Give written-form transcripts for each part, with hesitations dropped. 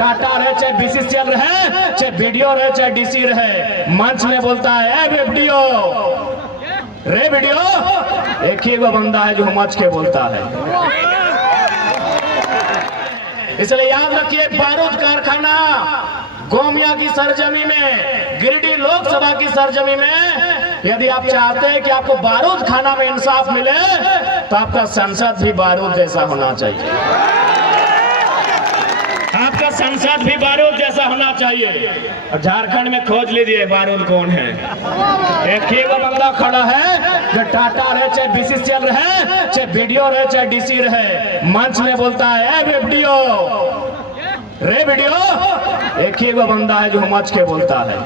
टाटा रहे चाहे बीसीसीएल रहे चाहे वीडियो रहे चाहे डीसी रहे, मंच में बोलता है रे वीडियो, एक ही वो बंदा है जो मंच के बोलता है। इसलिए याद रखिए, बारूद कारखाना गोमिया की सरजमी में, गिरिडीह लोकसभा की सरजमी में, यदि आप चाहते हैं कि आपको बारूद खाना में इंसाफ मिले तो आपका संसद भी बारूद जैसा होना चाहिए, आपका संसद भी बारूद जैसा होना चाहिए। और झारखंड में खोज लीजिए बारूद कौन है। एक ही वो बंदा खड़ा है जो टाटा रहे चाहे बीसीसीएल रहे चाहे वीडियो रहे चाहे डीसी रहे, मंच में बोलता है रे वीडियो, एक ही वो बंदा है जो मंच के बोलता है।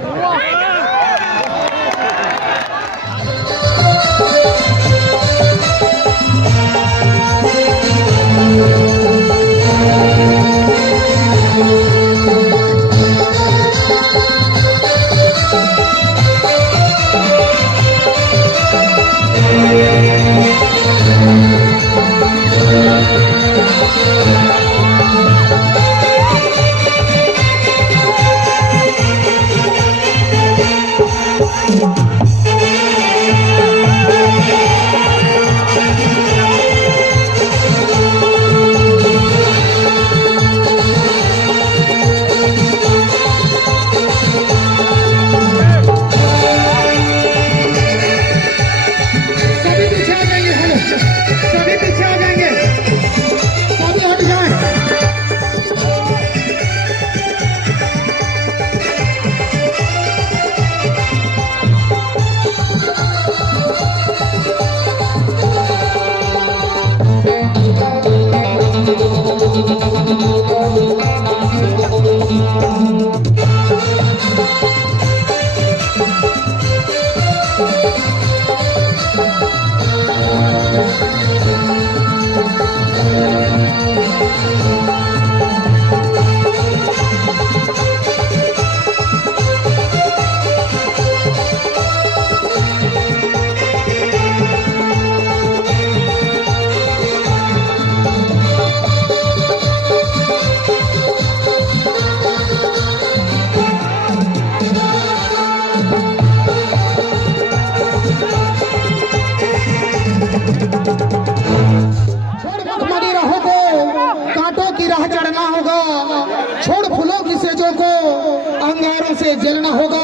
जलना होगा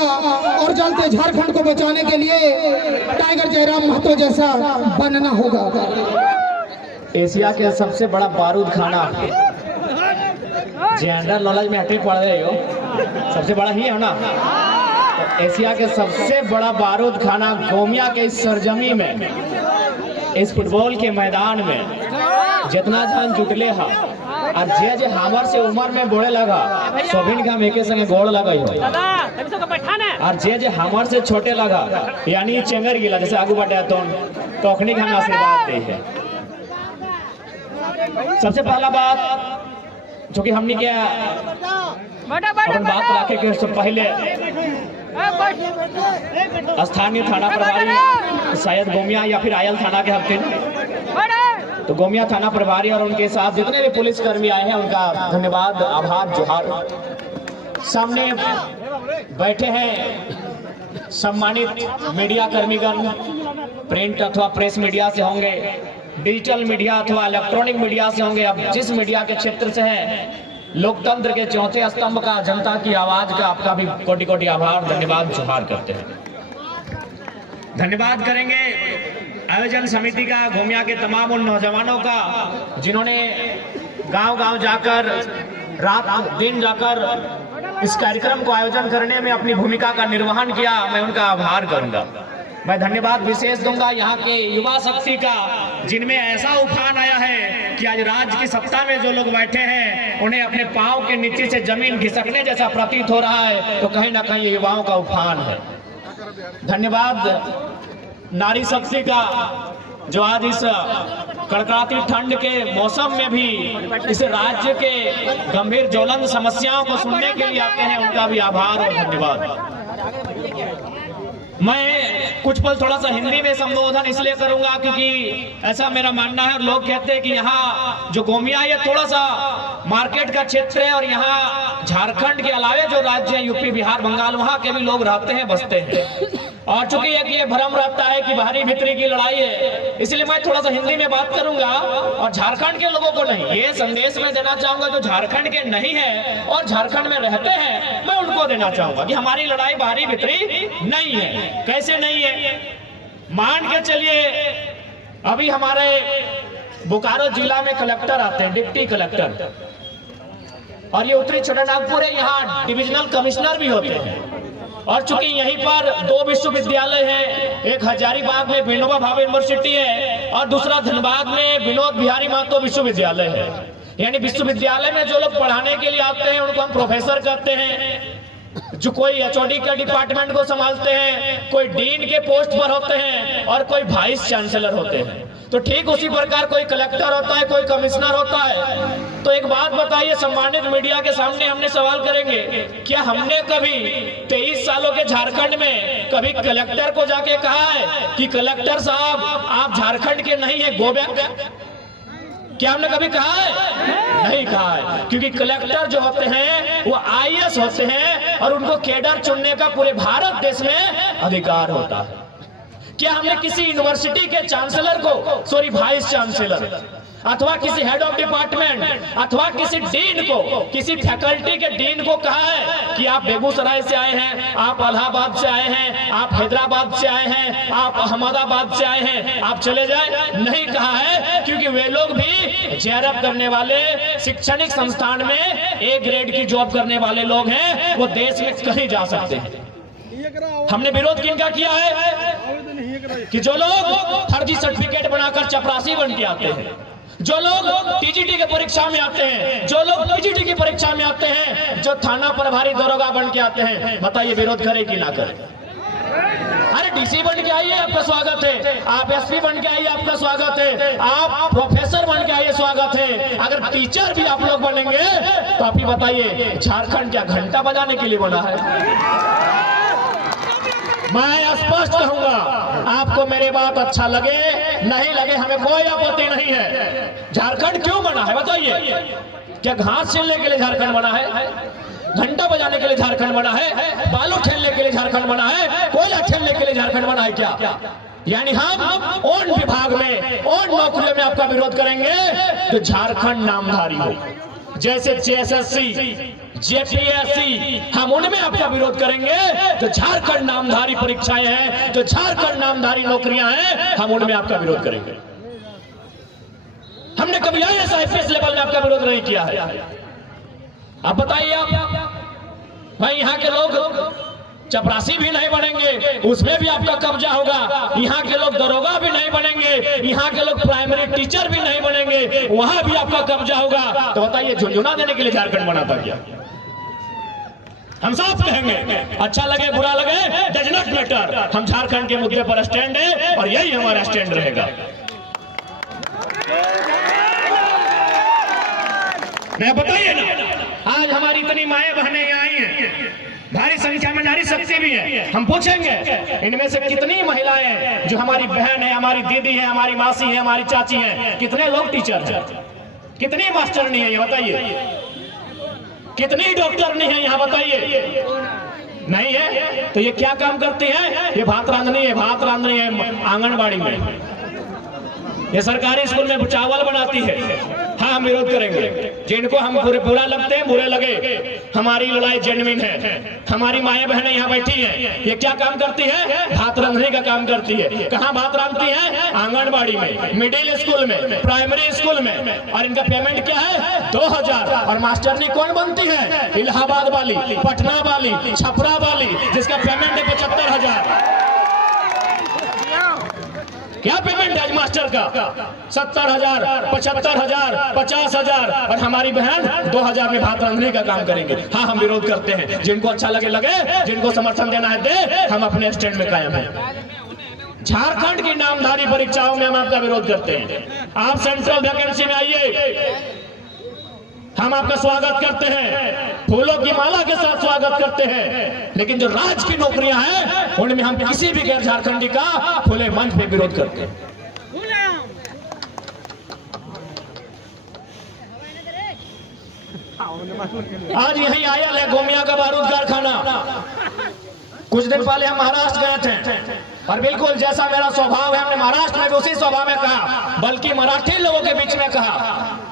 और जलते झारखंड को बचाने के लिए टाइगर जयराम महतो जैसा बनना होगा। एशिया के सबसे बड़ा बारूद खाना, जेंडर नॉलेज में हटे पड़ रहे हो, सबसे बड़ा ही है ना। तो एशिया के सबसे बड़ा बारूद खाना गोमिया के इस सरजमी में, इस फुटबॉल के मैदान में जितना जन जुटले हा और जे हमर से उम्र में बोले लगा सोभिन का मेके संगे गोड़ लगा और जे हमर से छोटे लगा यानी चेंगर गिला जैसे आगू बढ़े तो अखनी का आशीर्वाद दे है। सबसे पहला बात जो कि हमने क्या अपन बात रखे के उससे पहले स्थानीय थाना प्रभारी शायद गोमिया या फिर आयल थाना के हफ्ते, तो गोमिया थाना प्रभारी और उनके साथ जितने भी पुलिस कर्मी आए हैं उनका धन्यवाद, आभार, जोहार। सामने बैठे हैं सम्मानित मीडिया कर्मीगण, प्रिंट अथवा प्रेस मीडिया से होंगे, डिजिटल मीडिया अथवा इलेक्ट्रॉनिक मीडिया से होंगे। अब जिस मीडिया के क्षेत्र से हैं, लोकतंत्र के चौथे स्तंभ का, जनता की आवाज का, आपका भी कोटि कोटि आभार, धन्यवाद, जोहार करते हैं। धन्यवाद करेंगे आयोजन समिति का, गोमिया के तमाम उन नौजवानों का जिन्होंने गांव-गांव जाकर, रात दिन जाकर इस कार्यक्रम को आयोजन करने में अपनी भूमिका का निर्वहन किया। मैं उनका आभार करूंगा। मैं धन्यवाद विशेष दूंगा यहाँ के युवा शक्ति का, जिनमें ऐसा उफान आया है कि आज राज्य की सत्ता में जो लोग बैठे हैं उन्हें अपने पांव के नीचे से जमीन खिसकने जैसा प्रतीत हो रहा है। तो कहीं ना कहीं युवाओं का उफान है। धन्यवाद नारी शक्ति का, जो आज इस कड़कड़ाती ठंड के मौसम में भी इस राज्य के गंभीर ज्वलंत समस्याओं को सुनने के लिए आते हैं। उनका भी आभार और धन्यवाद। मैं कुछ पल थोड़ा सा हिंदी में संबोधन इसलिए करूंगा क्योंकि ऐसा मेरा मानना है और लोग कहते हैं कि यहाँ जो गोमिया ये थोड़ा सा मार्केट का क्षेत्र है और यहाँ झारखंड के अलावे जो राज्य हैं यूपी बिहार बंगाल वहां के भी लोग रहते हैं बसते हैं। और चूंकि ये भ्रम रहता है कि बाहरी भीतरी की लड़ाई है, इसलिए मैं थोड़ा सा हिंदी में बात करूंगा और झारखंड के लोगों को नहीं, ये संदेश मैं देना चाहूंगा जो झारखंड के नहीं है और झारखंड में रहते हैं, मैं उनको देना चाहूंगा कि हमारी लड़ाई बाहरी भीतरी नहीं है। कैसे नहीं है? मान के चलिए अभी हमारे बोकारो जिला में कलेक्टर आते हैं, डिप्टी कलेक्टर, और ये उत्तरी छोटानागपुर है, यहाँ डिविजनल कमिश्नर भी होते हैं। और चूंकि यहीं पर 2 विश्वविद्यालय हैं, एक हजारीबाग में विनोबा भावे यूनिवर्सिटी है और दूसरा धनबाद में विनोद बिहारी महतो विश्वविद्यालय है। यानी विश्वविद्यालय में जो लोग पढ़ाने के लिए आते हैं उनको हम प्रोफेसर कहते हैं, जो कोई एचओडी के डिपार्टमेंट को संभालते हैं, कोई डीन के पोस्ट पर होते हैं और कोई वाइस चांसलर होते हैं। तो ठीक उसी प्रकार कोई कलेक्टर होता है, कोई कमिश्नर होता है। तो एक बात बताइए, सम्मानित मीडिया के सामने हमने सवाल करेंगे, क्या हमने कभी 23 सालों के झारखंड में कभी कलेक्टर को जाके कहा है कि कलेक्टर साहब आप झारखंड के नहीं है, गो बैक? क्या हमने कभी कहा है? नहीं कहा है, क्योंकि कलेक्टर जो होते हैं वो आईएएस होते हैं और उनको कैडर चुनने का पूरे भारत देश में अधिकार होता है। क्या हमने किसी यूनिवर्सिटी के चांसलर को, सॉरी वाइस चांसलर, अथवा किसी हेड ऑफ डिपार्टमेंट अथवा किसी डीन को, किसी फैकल्टी के डीन को कहा है कि आप बेगूसराय से आए हैं, आप इलाहाबाद से आए हैं, आप हैदराबाद से आए हैं, आप अहमदाबाद से आए हैं, आप चले जाए? नहीं कहा है, क्योंकि वे लोग भी जेआरएफ करने वाले, शैक्षणिक संस्थान में ए ग्रेड की जॉब करने वाले लोग हैं, वो देश में कहीं जा सकते हैं। हमने विरोध किनका किया है कि जो लोग फर्जी सर्टिफिकेट बनाकर चपरासी बन के आते हैं, जो लोग टीजीटी की परीक्षा में आते हैं, जो लोग पीजीटी की परीक्षा में आते हैं, जो थाना प्रभारी दरोगा बन के आते हैं, बताइए विरोध करें कि ना करें? अरे डीसी बन के आइए, आपका स्वागत है। आप एसपी बन के आइए, आपका स्वागत है। आप प्रोफेसर बन के आइए, स्वागत है। अगर टीचर भी आप लोग बनेंगे तो आप ही बताइए झारखंड क्या घंटा बजाने के लिए बना है? मैं स्पष्ट कहूंगा, आपको मेरी बात अच्छा लगे नहीं लगे हमें कोई आपत्ति नहीं है। झारखंड क्यों बना है बताइए? क्या घास छीलने के लिए झारखंड बना है? घंटा बजाने के लिए झारखंड बना है? बालू ठेलने के लिए झारखंड बना है? कोयला ठेलने के लिए झारखंड बना है क्या? यानी हम उन विभाग में, उन नौकरियों में आपका विरोध करेंगे जो झारखंड नामधारी हो, जैसे जेएसएससी, जेपीएससी, हम उनमें आपका विरोध करेंगे। जो झारखंड नामधारी परीक्षाएं हैं, जो झारखंड नामधारी नौकरियां हैं, हम उनमें आपका विरोध करेंगे। हमने कभी आईएएस लेवल में आपका विरोध नहीं किया है। अब बताइए आप, भाई यहाँ के लोग चपरासी भी नहीं बनेंगे, उसमें भी आपका कब्जा होगा। यहाँ के लोग दरोगा भी नहीं बनेंगे, यहाँ के लोग प्राइमरी टीचर भी नहीं बनेंगे, वहां भी आपका कब्जा होगा। तो बताइए झुंझुना देने के लिए झारखंड बना था क्या? हम साफ कहेंगे, अच्छा लगे बुरा लगे डज नॉट मैटर, हम झारखंड के मुद्दे पर स्टैंड है और यही हमारा स्टैंड रहेगा। मैं बताइए ना, आज हमारी इतनी माएं बहनें यहाँ आई हैं, भारी संख्या में नारी शक्ति भी है। हम पूछेंगे इनमें से कितनी महिलाएं जो हमारी बहन है, हमारी दीदी है, हमारी मासी है, हमारी चाची है, कितने लोग टीचर हैं, कितनी मास्टरनी है ये बताइए, कितनी डॉक्टर नहीं है यहाँ बताइए? नहीं है तो ये क्या काम करती है? ये भात रांधनी है, भात रांधनी है आंगनबाड़ी में, ये सरकारी स्कूल में चावल बनाती है। हाँ हम विरोध करेंगे, जिनको हम बुरा लगते हैं बुरे लगे, हमारी लड़ाई जेन्युइन है। हमारी माएं बहनें यहाँ बैठी हैं, ये क्या काम करती है? भात रांधने का काम करती है। कहाँ भात रांधती है? आंगनबाड़ी में, मिडिल स्कूल में, प्राइमरी स्कूल में। और इनका पेमेंट क्या है? 2000। और मास्टरनी कौन बनती है? इलाहाबाद वाली, पटना वाली, छपरा वाली, जिसका पेमेंट है 75,000। क्या पेमेंट है मास्टर का? 70,000, 75,000, 50,000। और हमारी बहन 2000 में भात रांधने का काम करेंगे। हाँ हम विरोध करते हैं, जिनको अच्छा लगे, जिनको समर्थन देना है दे, हम अपने स्टैंड में कायम हैं। झारखंड की नामधारी परीक्षाओं में हम आपका विरोध करते हैं। आप सेंट्रल वैकेंसी में आइए, हम आपका स्वागत करते हैं, फूलों की माला के साथ स्वागत करते हैं। लेकिन जो राज्य की नौकरियां हैं उनमें हम किसी भी गैर झारखंडी का खुले मंच पे विरोध करते हैं। आज यही आयल है गोमिया का बारूद कारखाना। कुछ दिन पहले हम महाराष्ट्र गए थे और बिल्कुल जैसा मेरा स्वभाव है, हमने महाराष्ट्र में भी उसी स्वभाव में कहा, बल्कि मराठी लोगों के बीच में कहा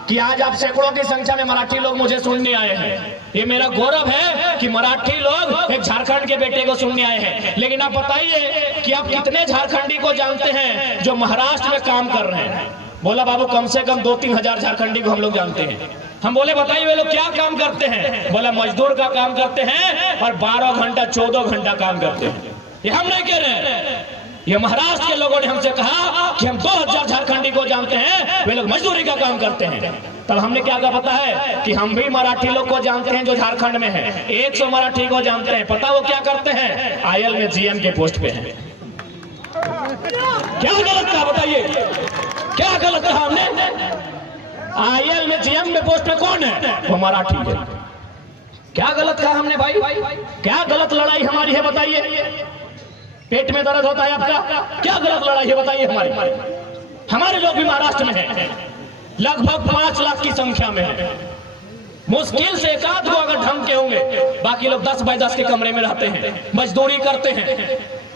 कि आज आप सैकड़ों की संख्या में मराठी लोग मुझे सुनने आए हैं। ये मेरा गौरव है कि मराठी लोग एक झारखंड के बेटे को सुनने आए हैं। लेकिन आप बताइए कि आप कितने झारखंडी को जानते हैं जो महाराष्ट्र में काम कर रहे हैं? बोला बाबू कम से कम 2-3 हजार झारखंडी को हम लोग जानते हैं। हम बोले बताइए वे लोग क्या काम करते हैं? बोला मजदूर का काम करते हैं और 12 घंटा 14 घंटा काम करते हैं। ये हम नहीं कह रहे हैं, ये महाराष्ट्र के लोगों ने हमसे कहा कि हम 2000 झारखंडी को जानते हैं, वे लोग मजदूरी का काम करते हैं। तब हमने क्या कहा पता है कि हम भी मराठी लोग को जानते हैं जो झारखंड में है, 100 मराठी को जानते हैं। पता वो क्या करते हैं? आयल में जीएम के पोस्ट पे हैं। क्या गलत कहा बताइए? क्या गलत कहा हमने? आईएल में जीएम में पोस्ट पे कौन है? वो मराठी है। क्या गलत कहा हमने भाई? क्या गलत लड़ाई हमारी है बताइए? पेट में दर्द होता है आपका? क्या गलत लड़ाई है बताइए हमारी? हमारे लोग भी महाराष्ट्र में हैं, लगभग 5 लाख की संख्या में है। मुश्किल से एक आध को अगर ढंग के होंगे, बाकी लोग 10 बाय 10 के कमरे में रहते हैं, मजदूरी करते हैं,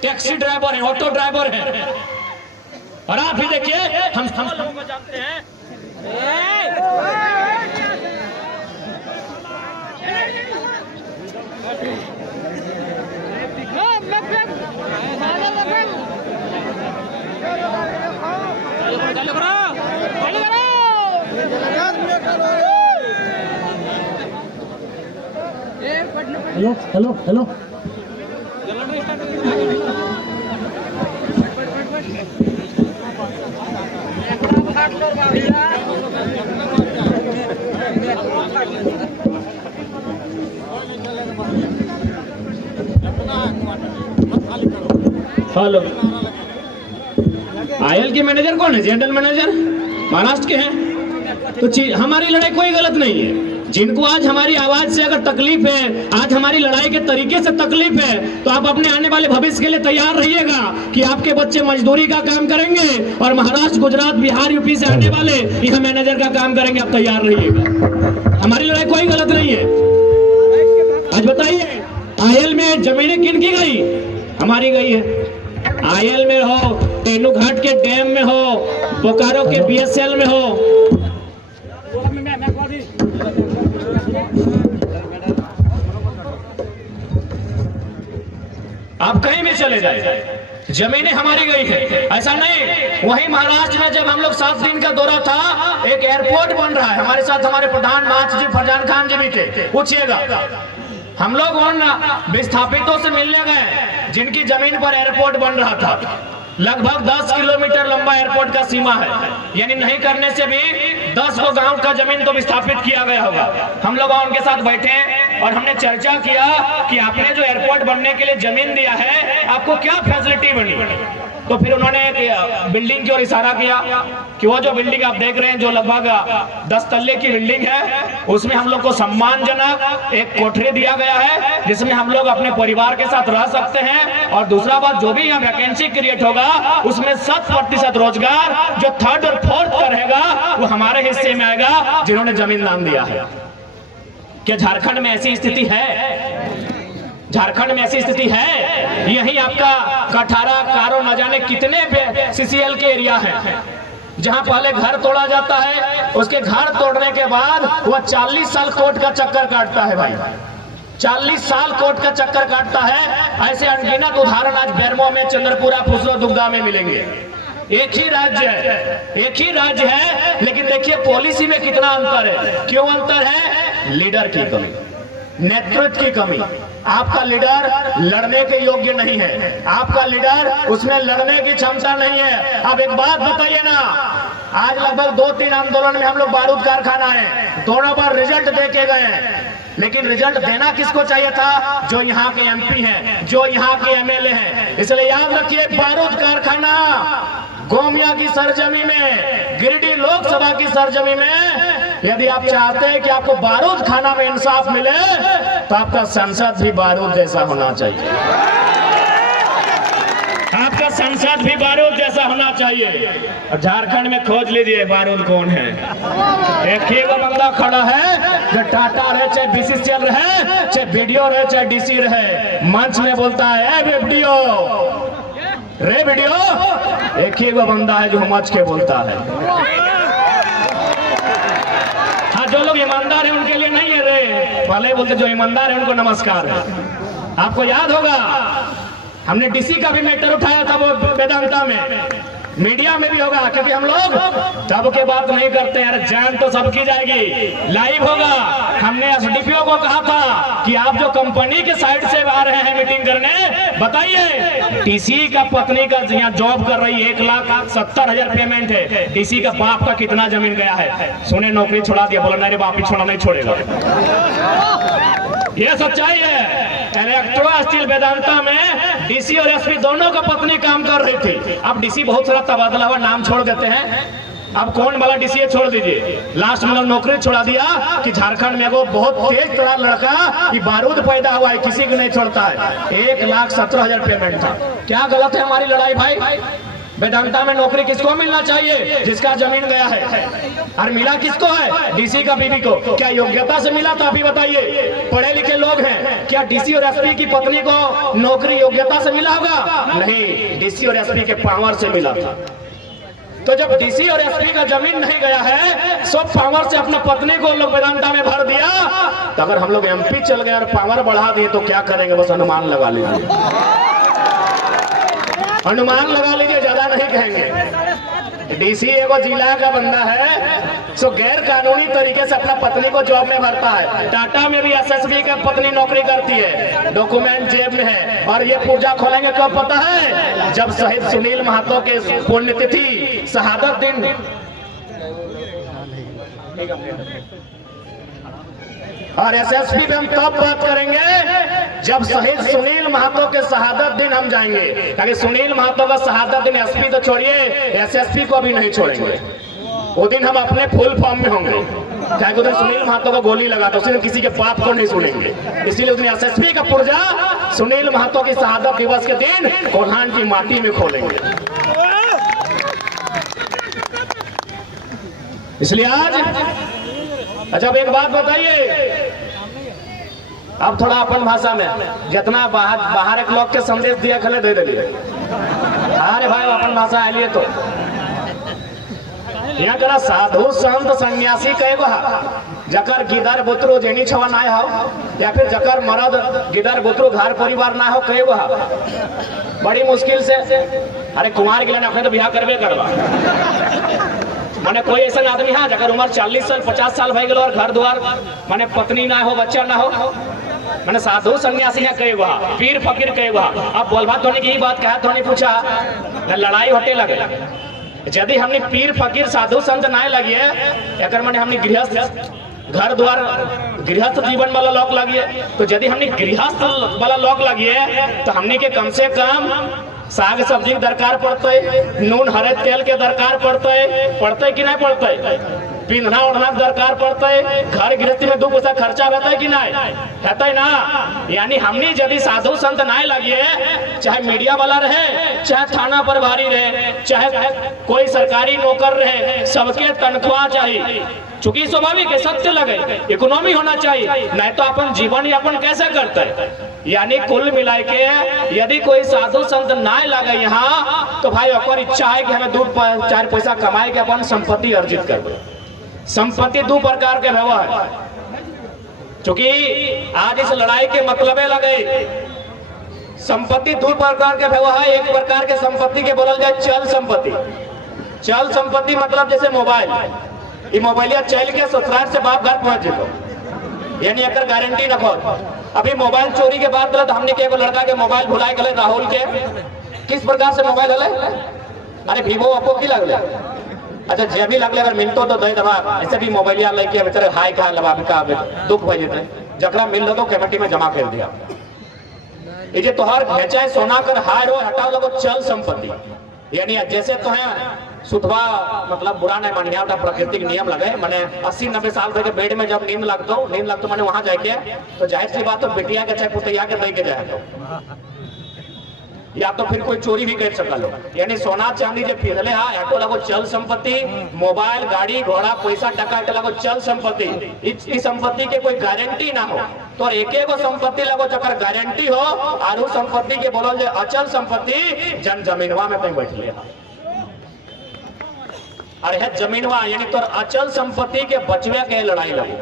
टैक्सी ड्राइवर हैं, ऑटो ड्राइवर हैं। और आप भी देखिए हम लोगों को जानते हैं। Hello hello hello hello, oil के मैनेजर कौन है? जनरल मैनेजर महाराष्ट्र के हैं। तो हमारी लड़ाई कोई गलत नहीं है। जिनको आज हमारी आवाज से अगर तकलीफ है, आज हमारी लड़ाई के तरीके से तकलीफ है, तो आप अपने आने वाले भविष्य के लिए तैयार रहिएगा कि आपके बच्चे मजदूरी का काम करेंगे और महाराष्ट्र, गुजरात, बिहार, यूपी से आने वाले यहाँ मैनेजर का काम करेंगे। आप तैयार रहिएगा। हमारी लड़ाई कोई गलत नहीं है। आज बताइए आयल में जमीनें किन की गई? हमारी गई है। आयल में हो, तेनूघाट के डैम में हो, बोकारो के बीएसएल में हो, आप कहीं भी चले जाए, जमीनें हमारी गई है। ऐसा नहीं, वहीं महाराष्ट्र में जब हम लोग 7 दिन का दौरा था, एक एयरपोर्ट बन रहा है। हमारे साथ हमारे प्रधानमंत्री जी फरजान खान जी भी थे, पूछिएगा। हम लोग उन विस्थापितों से मिलने गए जिनकी जमीन पर एयरपोर्ट बन रहा था। लगभग 10 किलोमीटर लंबा एयरपोर्ट का सीमा है, यानी नहीं करने से भी 10 गो गांव का जमीन तो विस्थापित किया गया होगा। हम लोग उनके साथ बैठे और हमने चर्चा किया कि आपने जो एयरपोर्ट बनने के लिए जमीन दिया है, आपको क्या फैसिलिटी बनी? तो फिर उन्होंने एक बिल्डिंग की ओर इशारा किया कि वो जो बिल्डिंग आप देख रहे हैं, जो लगभग 10 तल्ले की बिल्डिंग है, उसमें हम लोग को सम्मानजनक एक कोठरी दिया गया है, जिसमें हम लोग अपने परिवार के साथ रह सकते हैं। और दूसरा बात, जो भी यहाँ वैकेंसी क्रिएट होगा, उसमें 100% रोजगार जो 3rd और 4th का रहेगा, वो हमारे हिस्से में आएगा, जिन्होंने जमीन दान दिया है। क्या झारखंड में ऐसी स्थिति है? झारखंड में ऐसी स्थिति है? यही आपका कठारा, कारो, न जाने कितने सीसीएल के एरिया है, जहां पहले घर तोड़ा जाता है, उसके घर तोड़ने के बाद वह 40 साल कोर्ट का चक्कर काटता है भाई। 40 साल कोर्ट का चक्कर काटता है। ऐसे अनगिनत उदाहरण आज बेरमो में, चंद्रपुरा, फुसरो, दुग्गा में मिलेंगे। एक ही राज्य है, एक ही राज्य है, लेकिन देखिए पॉलिसी में कितना अंतर है। क्यों अंतर है? लीडर की कमी, नेतृत्व की कमी। आपका लीडर लड़ने के योग्य नहीं है, आपका लीडर उसमें लड़ने की क्षमता नहीं है। अब एक बात बताइए ना, आज लगभग 2-3 आंदोलन में हम लोग बारूद कारखाना है, दोनों बार रिजल्ट देके गए हैं, लेकिन रिजल्ट देना किसको चाहिए था? जो यहाँ के एमपी हैं, जो यहाँ के एमएलए हैं। इसलिए याद रखिए, बारूद कारखाना गोमिया की सरजमी में, गिरिडीह लोकसभा की सरजमी में, यदि आप चाहते हैं कि आपको बारूद खाना में इंसाफ मिले, तो आपका संसद भी बारूद जैसा होना चाहिए। आपका संसद भी बारूद जैसा होना चाहिए। और झारखंड में खोज लीजिए बारूद कौन है। एक ही वो बंदा खड़ा है जो टाटा रहे चाहे बीसी चल रहे, चाहे वीडियो रहे चाहे डीसी रहे, मंच में बोलता है वीडियो रे वीडियो। एक ही वो बंदा है जो मंच के बोलता है। हाँ, जो लोग ईमानदार हैं उनके लिए नहीं है रे, पहले बोलते जो ईमानदार है उनको नमस्कार है। आपको याद होगा हमने डीसी का भी मैटर उठाया था वो वेदांता में, मीडिया में भी होगा, क्योंकि हम लोग तब के बात नहीं करते यार, जान तो सबकी जाएगी, लाइव होगा। हमने एसडीपीओ को कहा था कि आप जो कंपनी के साइड से आ रहे हैं मीटिंग करने, बताइए डीसी का पत्नी का यहाँ जॉब कर रही है, 1,70,000 पेमेंट है, डीसी का बाप का कितना जमीन गया है? सुने नौकरी छोड़ा दिया, बोला नहीं बाप ही छोड़ा नहीं छोड़ेगा। ये सच्चाई है। इलेक्ट्रो स्टील वेदांता में डीसी और एसपी दोनों का पत्नी काम कर रही थी। अब डीसी बहुत सारा तबादला हुआ, नाम छोड़ देते हैं, अब कौन वाला डीसी है छोड़ दीजिए। लास्ट में नौकरी छोड़ा दिया कि झारखंड में वो बहुत तेज तड़ा लड़का कि बारूद पैदा हुआ है, किसी को नहीं छोड़ता है। 1,17,000 पेमेंट था। क्या गलत है हमारी लड़ाई भाई? वेदांता में नौकरी किसको मिलना चाहिए? जिसका जमीन गया है। और मिला किसको है? डीसी का बीवी को। क्या योग्यता से मिला था? अभी बताइए। पढ़े लिखे लोग हैं, क्या डीसी और एसपी की पत्नी को नौकरी योग्यता से मिला होगा? नहीं, डीसी और एसपी के पावर से मिला था। तो जब डीसी और एसपी का जमीन नहीं गया है, सब पावर से अपना पत्नी को लोग वेदांता में भर दिया। तो अगर हम लोग एमपी चल गए और पावर बढ़ा दिए तो क्या करेंगे? बस अनुमान लगा लीजिए, अनुमान लगा लीजिए, ज्यादा नहीं कहेंगे। डीसी एगो जिला का बंदा है, सो गैर कानूनी तरीके से अपना पत्नी को जॉब में भरता है। टाटा में भी एसएसबी का पत्नी नौकरी करती है, डॉक्यूमेंट जेब में है। और ये पूर्जा खोलेंगे कब पता है? जब शहीद सुनील महतो के पुण्यतिथि शहादत दिन, और एसएसपी पे हम तब बात करेंगे जब शहीद सुनील महतो के शहादत दिन हम जाएंगे। ताकि सुनील महतो का शहादत दिन एसपी तो छोड़िए, एसएसपी को भी नहीं छोड़ेंगे। वो दिन हम अपने फुल फॉर्म में होंगे। चाहे उधर सुनील महतो को गोली लगा तो उस दिन किसी के बाप को नहीं सुनेंगे। इसीलिए उस दिन एसएसपी का पुर्जा सुनील महतो की शहादत दिवस के दिन कोल्हान की माटी में खोलेंगे। इसलिए आज अच्छा अब एक बात बताइए, अब थोड़ा अपन भाषा में जितना बाहर एक लोग के संदेश दिया खले दे दिए। अरे भाई अपन भाषा आइए तो यहाँ करा साधु संत सन्यासी कहेगो जकर गिदर बुतरू जेनी छवा ना हो, या फिर जकर मरद गिदर बुतरू घर परिवार ना हो कहेगो। बड़ी मुश्किल से अरे कुमार के लिए अपने तो ब्याह करबे करवा। माने कोई ऐसा आदमी है जगह उम्र 40 साल 50 साल भई गलो और घर द्वार माने पत्नी ना हो, बच्चा ना हो, माने साधु सन्यासी है कई वहा, पीर फकीर कई वहा। अब बोलबा धोनी की बात कहा, धोनी पूछा लड़ाई होटे लगे। यदि हमने पीर फकीर साधु संत ना लगिए, एक माने हमने गृहस्थ घर द्वार गृहस्थ जीवन वाला लोग लगिए, तो यदि हमने गृहस्थ वाला लोग लगिए तो हमने के कम से कम साग सब्जी दरकार पड़ते, नून हरे तेल के दरकार पड़ते कि नहीं पड़ते, पिंधना ओढ़ना दरकार पड़ते, घर गृहस्थी में 2 पैसा खर्चा रहता है कि नहीं रहता ना। यानी हमने यदि साधु संत ना लगिए, चाहे मीडिया वाला रहे, चाहे थाना प्रभारी रहे, चाहे कोई सरकारी नौकर रहे, सबके तनख्वाह चाहिए। चूंकि स्वाभाविक है, सत्य लगे, इकोनॉमी होना चाहिए, नहीं तो अपन जीवन यापन कैसे करते। यानी कुल मिलाए के यदि कोई साधु संत ना लगे यहाँ, तो भाई और इच्छा है कि हमें 2-4 पैसा कमाए के अपन संपत्ति अर्जित करबे। संपत्ति 2 प्रकार के व्यवहार है, क्योंकि आज इस लड़ाई के मतलबे लगे। संपत्ति 2 प्रकार के व्यवहार। एक प्रकार के संपत्ति के बोलल जाए चल संपत्ति। चल संपत्ति मतलब जैसे मोबाइल, ये मोबाइलिया चल के ससुराल से बाप घर पहुंच जेतो, यानी अगर गारंटी रखो। अभी मोबाइल चोरी के बाद तो हमने के एगो लड़का के मोबाइल भुलाए गए, राहुल के। किस प्रकार से मोबाइल हले? अरे वीवो ओप्पो की लगले, अच्छा जे भी लगले अगर मिलतो तो दे दबा। ऐसे भी मोबाइलिया लेके बेचारे हाई का लबा का दुख भई जेते, जकरा मिल दो कमेटी में जमा कर दिया। ये जे तोहार भेचाए सोना कर हार हो हटाओ लगो चल संपत्ति। यानी जैसे तो है सुधवा मतलब बुरा नहीं मानिया, प्राकृतिक नियम लगे। मैंने 80-90 साल तक बेड में जब नींद लगतो मैंने वहां जाके तो जाहिर सी बात तो बेटिया के चाहे पुतैया के दे के जाए। या तो फिर कोई चोरी भी कर सकल हो। यानी सोना चांदी जो पिघले हा एटो लगो चल संपत्ति, मोबाइल गाड़ी घोड़ा पैसा टका एटो लगो चल संपत्ति। इस संपत्ति के कोई गारंटी ना हो तो एक एगो संपत्ति लगो जकर गारंटी हो और उस संपत्ति के बोलो जे अचल संपत्ति जन जमीनवा में कहीं बैठ लिया। अरे है जमीनवा यानी तोर अचल संपत्ति के बचवे के लड़ाई लगो,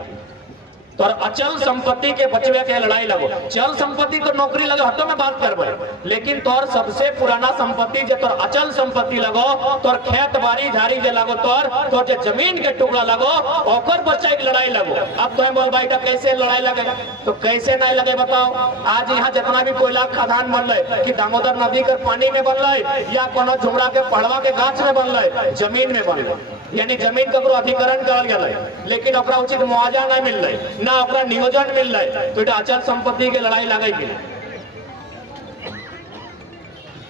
तोर अचल संपत्ति के बचवे के लड़ाई लगो। चल संपत्ति तो नौकरी लगे हटो में बात करबे, लेकिन तोर सबसे पुराना संपत्ति जो तोर अचल संपत्ति लगो, तोर खेत बाड़ी झाड़ी जे लगो, तोर जो जमीन के टुकड़ा लगो ओकर बच्चे की लड़ाई लगो। अब तो बोल भाई कैसे लड़ाई लगे, तो कैसे नहीं लगे बताओ। आज यहाँ जितना भी कोयला खदान बन रहे कि दामोदर नदी के पानी में बन रहे या कोनो झुमरा के पढ़वा के गाछ में बन रहे, जमीन में बन रहे। यानी जमीन ककरो अधिकरण करल गेलै लेकिन ओकरा उचित मुआवजा नहीं मिल रही ना ओकरा नियोजन मिल रहा तो अचल संपत्ति के लड़ाई लगेगी।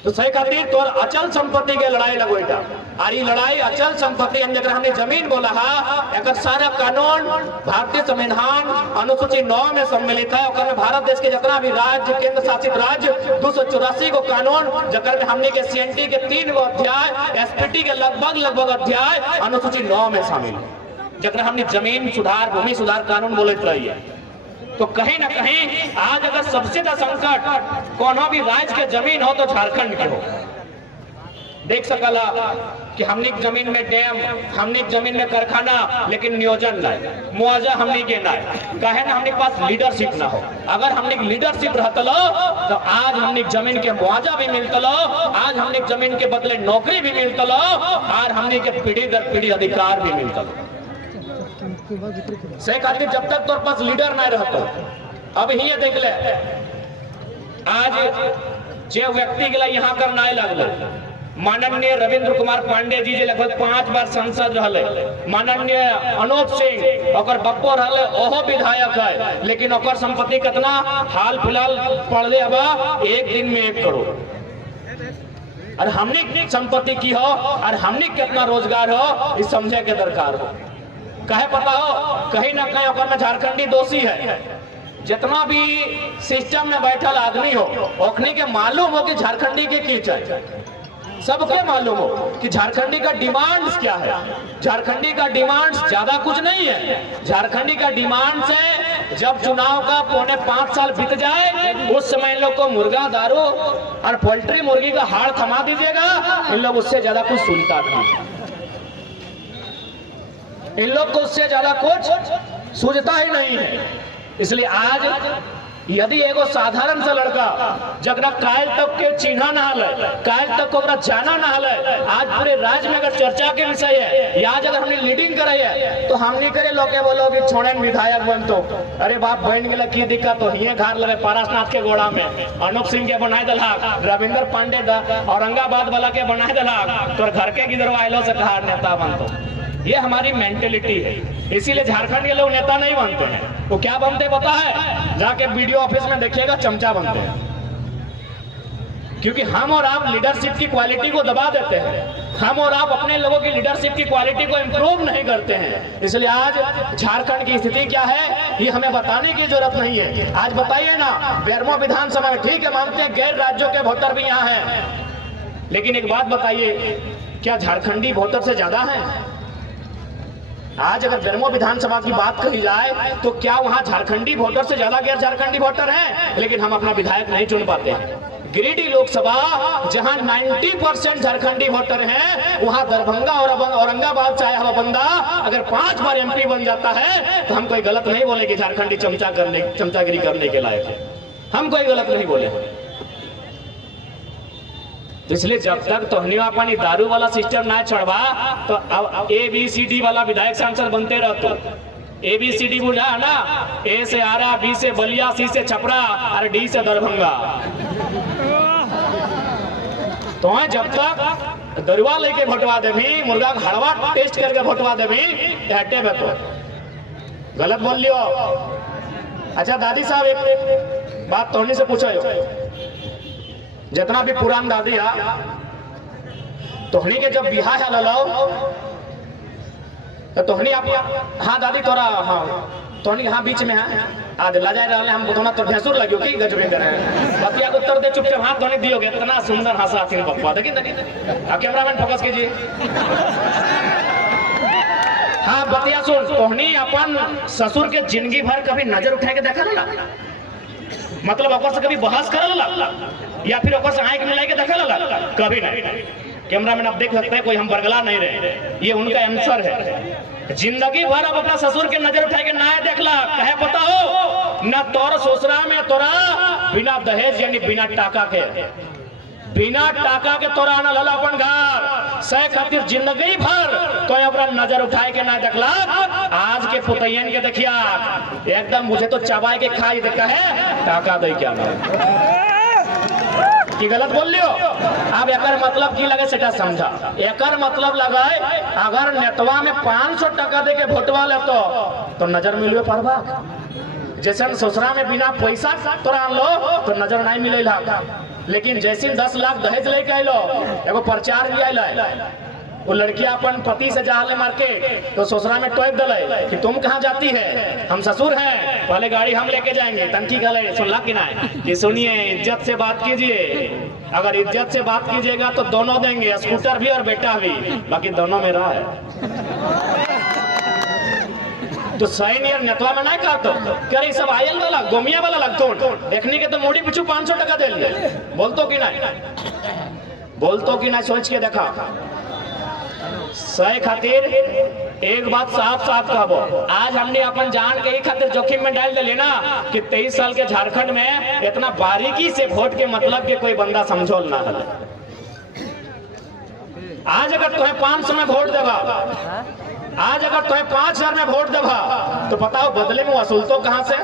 तो सही खातिर तोर अचल संपत्ति के लड़ाई लगो इटा। और ये लड़ाई अचल संपत्ति हमने जमीन बोला हा एक सारा कानून भारतीय संविधान अनुसूची 9 में सम्मिलित है। और भारत देश के जितना भी राज्य केंद्र शासित राज्य 284 को कानून जकर में हमने के सीएनटी के 3 गो अध्याय, एसपीटी के लगभग अध्याय अनुसूची 9 में शामिल है जकर हमने जमीन सुधार भूमि सुधार कानून बोलते रही है। तो कहीं ना कहीं आज अगर सबसे ज्यादा संकट कोनो भी राज्य के जमीन हो तो झारखंड के हो। देख सकला कि हमने जमीन में डैम, हमने जमीन में कारखाना, लेकिन नियोजन लाए मुआवजा हमने के लाए कहे ना हमने पास लीडरशिप ना हो। अगर हमने लीडरशिप रहता तो आज हमने जमीन के मुआवजा भी मिलता, आज हमने जमीन के बदले नौकरी भी मिलता और हमने के पीढ़ी दर पीढ़ी अधिकार भी मिलता। सही खातिर जब तक तोर पास लीडर नहीं रहता। अब ही देख ले आज जे व्यक्ति के लिए यहाँ कर नहीं लगल, माननीय रविंद्र कुमार पांडे जी जे लगभग 5 बार सांसद रहले, माननीय अनूप सिंह और बप्पो रहले ओहो विधायक है, लेकिन ओकर संपत्ति कितना हाल फिलहाल पड़ले अब 1 दिन में 1 करोड़। और हमने संपत्ति की हो और हमने कितना रोजगार हो इस समझे के दरकार हो। कहे पता हो कहीं ना कहीं ओकर में झारखंडी दोषी है। जितना भी सिस्टम में बैठल आदमी हो ओखनी के मालूम हो कि झारखंडी के की चाहिए, सबके मालूम हो कि झारखंडी का डिमांड्स क्या है। झारखंडी का डिमांड्स ज्यादा कुछ नहीं है। झारखंडी का डिमांड्स है जब चुनाव का 4.5 साल बीत जाए उस समय इन लोग को मुर्गा दारू और पोल्ट्री मुर्गी का हाड़ थमा दीजिएगा, इन लोग उससे ज्यादा कुछ सुनता नहीं। इन लोग को उससे ज्यादा कुछ सूझता ही नहीं है। इसलिए आज यदि एगो साधारण सा लड़का जगरा काल तक के चिन्हा ना हले, काल तक को जाना ना हले, आज पूरे राज्य में अगर चर्चा के विषय है या अगर हमने लीडिंग करे है तो हम नहीं करे लोग बोलो कि छोड़े विधायक बन तो अरे बाप बन गया की दिक्कत तो हिये घर लगे पारसनाथ के गोड़ा में अनूप सिंह के बनाए दलाक, रविंद्र पांडे औरंगाबाद वाला के बनाए दलाक, तो घर के गिरवाइलो से कहा नेता बन तो। ये हमारी मेंटेलिटी है। इसीलिए झारखंड के लोग नेता नहीं बनते हैं। वो क्या बनते पता है? जाके वीडियो ऑफिस में देखिएगा चमचा बनते हैं, क्योंकि हम और आप लीडरशिप की क्वालिटी को दबा देते हैं। हम और आप अपने लोगों की लीडरशिप की क्वालिटी को इंप्रूव नहीं करते हैं। इसलिए आज झारखंड की स्थिति क्या है ये हमें बताने की जरूरत नहीं है। आज बताइए ना, बेरमो विधानसभा में ठीक है मानते हैं गैर राज्यों के वोटर भी यहाँ हैं, लेकिन एक बात बताइए क्या झारखंडी वोटर से ज्यादा है? आज अगर बेरमो विधानसभा की बात कही जाए तो क्या वहां झारखंडी वोटर से ज्यादा गैर झारखंडी वोटर हैं? लेकिन हम अपना विधायक नहीं चुन पाते हैं। गिरिडीह लोकसभा जहां 90% झारखंडी वोटर हैं, वहां दरभंगा और औरंगाबाद चाहे हुआ बंदा अगर 5 बार एमपी बन जाता है तो हम कोई गलत नहीं बोले कि झारखंडी चमचागिरी करने के लायक है। हम कोई गलत नहीं बोले। तो इसलिए जब तक तोहनिया पानी दारू वाला सिस्टम ना चढ़वा तो अब ABCD वाला विधायक सांसद बनते रहते। ABCD बुझा है ना, A से आरा, B से बलिया, C से छपरा और D से दरभंगा। तो जब तक दरुआ लेके भोटवा देवी, मुर्गा हड़वा टेस्ट करके भोटवा देवी, हटे में तो गलत बोल लियो। अच्छा दादी साहब एक बात तोहनी से पूछो, जितना भी पुरान दादी है तोहनी के जब बिहा है ललाओ तो तोहनी आप हाँ दादी तोरा हाँ तोहनी हाँ बीच में है आज लजाए रहले हम बुतौना तो भैंसुर लगियो की गजबे करे बतिया को उत्तर दे चुपचाप हाथ धोने दियोगे इतना सुंदर हंसा थिन पप्पा देखिए आ कैमरामैन फोकस कीजिए। हाँ बतिया सुन तोहनी अपन ससुर के जिंदगी भर कभी नजर उठा के देखा ना मतलब ओकर से कभी बहस करल या फिर ओकर से आंख मिला के देखा कभी नहीं। कैमरामैन आप देख सकते हैं कोई हम बरगला नहीं रहे ये उनका आंसर है। जिंदगी भर अब अपना ससुर के नजर उठा के ना देखला कहे पता हो न तोर ससुरा में तोरा बिना दहेज यानी बिना टाका के तोरा आना लला अपन घर सह खातिर जिंदगी भर तो अपना नजर उठाए के ना देखला। आज के पुतैयन के देखिया एकदम मुझे तो चबाए के खाई देखा है टाका दे क्या की गलत बोल लियो। अब एकर मतलब की लगे सेटा समझा। एकर मतलब लगे अगर नेतवा में 500 टका दे के भोटवा ले तो नजर मिलवे पड़बा जैसे ससुरा में बिना पैसा तोरा लो तो नजर नहीं मिलेला। लेकिन जैसे 10 लाख दहेज लेके आइलो एगो प्रचार भी आइला वो लड़की अपन पति से जाले मार्केट तो ससुरा में टोक दले कि तुम कहाँ जाती है हम ससुर हैं पहले गाड़ी हम लेके जाएंगे तनकी गले सुनला कि ना कि सुनिए इज्जत से बात कीजिए अगर इज्जत से बात कीजिएगा तो दोनों देंगे स्कूटर भी और बेटा भी बाकी दोनों मेरा है। तो सही नियर नेतवा में नहीं करतो करे सब आयल वाला गोमिया वाला लगतो देखने के तो मोड़ी पिछू 500 टका दे लिए बोलतो कि नहीं सोच के देखा। सही खातिर एक बात साफ साफ कहबो आज हमने अपन जान के ही खातिर जोखिम में डाल दिले ना कि 23 साल के झारखंड में इतना बारीकी से वोट के मतलब के कोई बंदा समझोल ना है। आज अगर तुम्हें 500 में वोट देगा आज अगर तुम्हें 5000 में वोट देगा तो बताओ बदले में वसूल तो कहां से।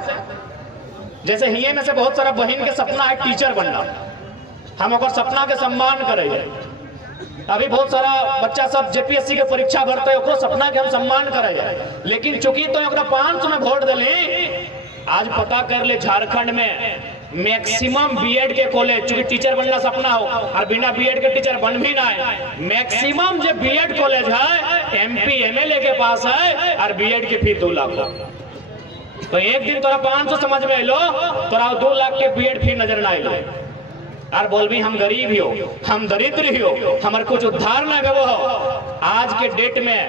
जैसे हिये में से बहुत सारा बहन के सपना है टीचर बनना हम अगर सपना के सम्मान करेंगे अभी बहुत सारा बच्चा सब जेपीएससी के परीक्षा भरते है ओकरो सपना के हम सम्मान करेंगे लेकिन चूंकि तो 500 में वोट दिली आज पता कर ले झारखंड में मैक्सिमम बीएड के कॉलेज चूंकि टीचर बनना सपना हो और बिना बीएड के टीचर बन भी ना है मैक्सिमम जो बीएड कॉलेज है एमपी एमएलए के पास है और बीएड की फीस 2 लाख हो। तो एक दिन तोरा 500 समझ में लो तोरा 2 लाख के बीएड फी नजर ना आइलो और बोल भी हम गरीब ही हो हम दरिद्र ही हो हमारे कुछ उद्धार ना गवो हो। आज के डेट में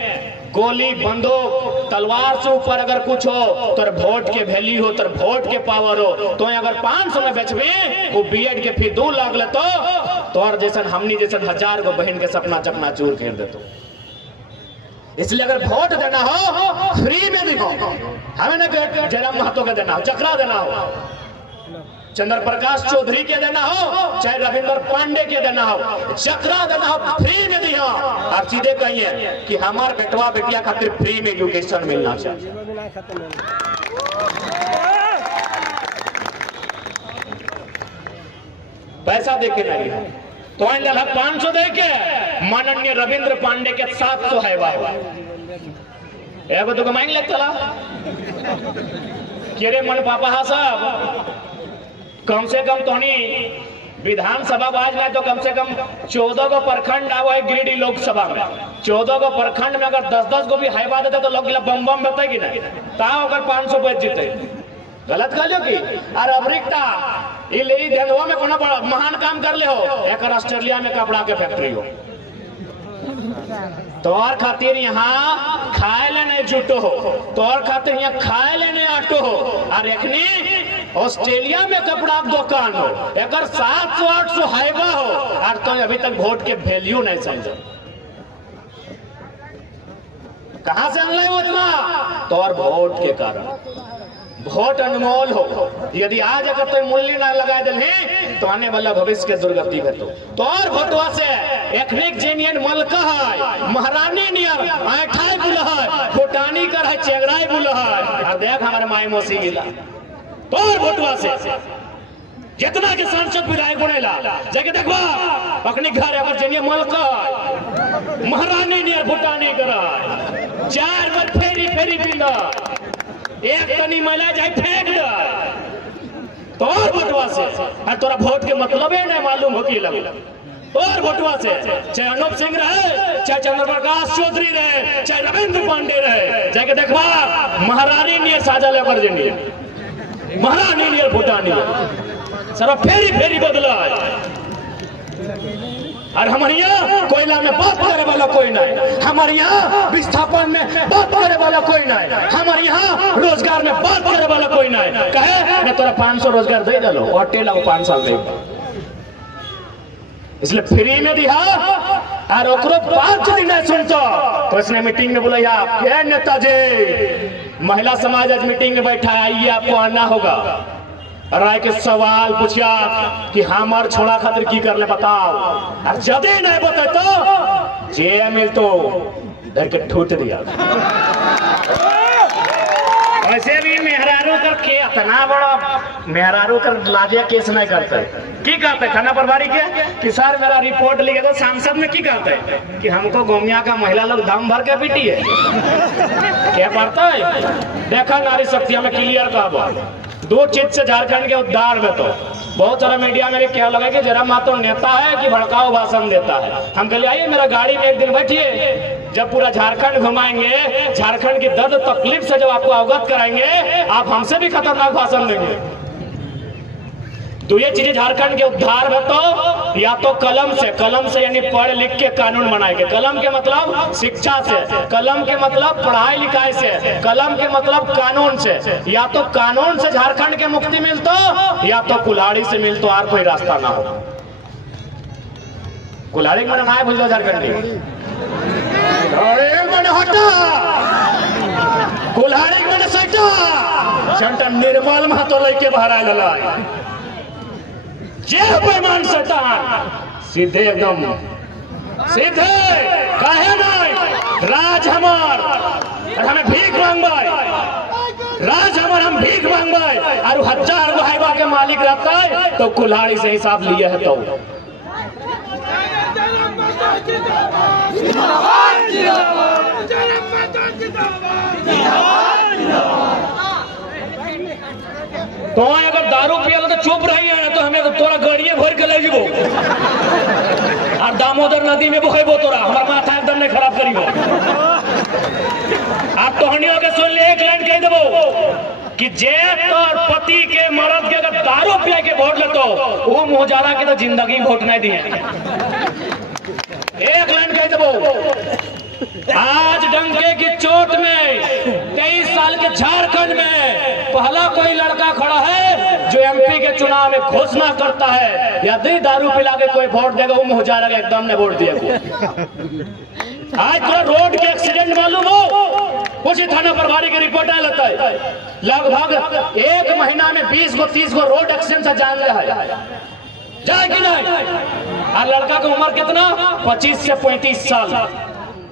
गोली बंदूक तलवार से ऊपर अगर कुछ हो तो वोट के वैल्यू हो तो वोट के पावर हो तो अगर 500 में बेचबे वो बीएड के फी 2 लाख ले तो और जैसन हमनी जैसन 1000 गो बहन के सपना चकना चूर कर देतो। इसलिए अगर वोट देना हो फ्री में भी हो हमें ना जयराम महतो के देना हो चक्रा देना हो चंद्र प्रकाश चौधरी के देना हो चाहे रविंद्र पांडे के देना हो चक्रा देना हो फ्री में दिया आप सीधे कहिए कि हमारे बेटवा बेटिया खातिर फ्री में एजुकेशन मिलना चाहिए। पैसा दे के नहीं तो 500 दे के माननीय रविंद्र पांडे के 700 है एगो तो मांग लग चला केरे मन पापा हा साहब कम से कम तोनी विधानसभा बाज में तो कम से कम 14 को प्रखंड आवा है गिरिडीह लोकसभा में 14 को प्रखंड में अगर 10-10 को भी हाईवा देते तो लोग बम बम बताए कि नहीं ताओ अगर 500 पे जीते गलत कह लो कि और अमेरिका ये धंधवा में कोनो बड़ा महान काम कर ले हो एक ऑस्ट्रेलिया में कपड़ा के फैक्ट्री हो तोर खातिर यहाँ खाए लेने जुटो हो तोर खातिर यहाँ खाए लेने आटो हो और एखनी ऑस्ट्रेलिया में कपड़ा दुकान हो एक 700-800 हाईवा हो और तो अभी तक वोट के वैल्यू नहीं समझो कहां से अनलाइन उतना तो और वोट के कारण वोट अनमोल हो यदि आज अगर तो मूल्य ना लगा दिले तो आने वाला भविष्य के दुर्गति में तो और वोटवा से एथनिक जेनियन मलका है महारानी नियर आठाई बुल है भूटानी कर है चेगराई बुल है और देख हमारे माई मौसी गिला तो और वोटवा से जितना के सांसद विधायक बनेला जाके देखबा अपने घर अगर जेनियन मलका महारानी नियर भूटानी कर 4 बार फेरी फेरी बिंदा एक तनी महिला जाए फेंक दे तो और वोटवा से और तोरा वोट के मतलब है ना मालूम हो कि लगे और वोटवा से चाहे अनूप सिंह रहे चाहे चंद्र प्रकाश चौधरी रहे चाहे रविंद्र पांडे रहे जाके देखबा महारानी ने साजा लेकर जेंगे महारानी नियर फुटानी सर फेरी फेरी बदला और हमारे यहाँ कोयला में बात करे वाला कोई नहीं, हमारे यहाँ विस्थापन में बात करे वाला कोई नहीं, हमारे यहाँ रोजगार में बात करे वाला कोई नहीं। कहे मैं तोरा 500 रोजगार दे दलो और टेला को 5 साल दे, इसलिए फ्री में दिया और ओकरो बात यदि नहीं सुनतो तो इसने मीटिंग में बोला यार नेताजी महिला समाज आज मीटिंग में बैठा है, आइए आपको आना होगा। राय के सवाल पूछा कि हमार छोड़ा खातिर की कर ले बताओ, और जदे नहीं बता तो जे मिल तो डर के ठूट दिया। वैसे भी मेहरारू कर के इतना बड़ा मेहरारू कर लाजिया केस नहीं करते की करते थाना प्रभारी के कि सर मेरा रिपोर्ट लिखे तो सांसद में की करते कि हमको गोमिया का महिला लोग दम भर के पीटी है क्या पड़ता है। देखा नारी शक्ति हमें क्लियर कहा दो चीज से झारखंड के उद्धार में तो बहुत सारा मीडिया में क्या लगा कि जरा मातो नेता है कि भड़काऊ भाषण देता है। हम कहले आइए मेरा गाड़ी में एक दिन बैठिए, जब पूरा झारखंड घुमाएंगे, झारखंड की दर्द तकलीफ से जब आपको अवगत कराएंगे, आप हमसे भी खतरनाक भाषण देंगे। तो ये चीजें झारखंड के उद्धार में तो या तो कलम से यानी पढ़ लिख के कानून बनाएंगे। कलम के मतलब शिक्षा से, कलम के मतलब पढ़ाई लिखाई से, कलम के मतलब कानून से। या तो कानून से झारखंड के मुक्ति मिलतो या तो कुल्हाड़ी से मिलतो, और कोई रास्ता ना हो। कुल्हाड़ी में ना बुझलो झारखंडी कुल्हाड़ी में सटा निर्मल महतो लेके बाहर आ लला जे बेईमान शैतान सीधे एकदम सीधे काहे नहीं राज हमार और हमें भीख मांगबाई, राज हमार हम भीख मांगबाई और 1000 गो हाइवा के मालिक रहता है तो कुल्हाड़ी से हिसाब लिए है। तो अगर दारू पिया तो चुप रही है तो हमें तोरा गाड़िए भर के ले जीबो और दामोदर नदी में बहेबो, तोरा हमार माथा एकदम नहीं खराब करीबो। आप तो हनियो के सुन ले एक लाइन कह देबो कि जे तोर पति के मर्द के अगर दारू पिया के वोट लेतो वो मोहजारा के तो जिंदगी वोट नहीं दिए। एक लाइन कह देबो आज डंके की चोट में 23 साल के झारखंड में पहला कोई लड़का खड़ा है जो एमपी के चुनाव में घोषणा करता है यदि दारू पिला के कोई वोट देगा वो मुझारा का एकदम ने वोट दिया। आज तो रोड के एक्सीडेंट मालूम हो उसी थाना प्रभारी की रिपोर्ट आ लेता है लगभग 1 महीना में 20 गो 30 गो रोड एक्सीडेंट से जान रहा है जाए कि नहीं। और लड़का का उम्र कितना 25 से 35 साल,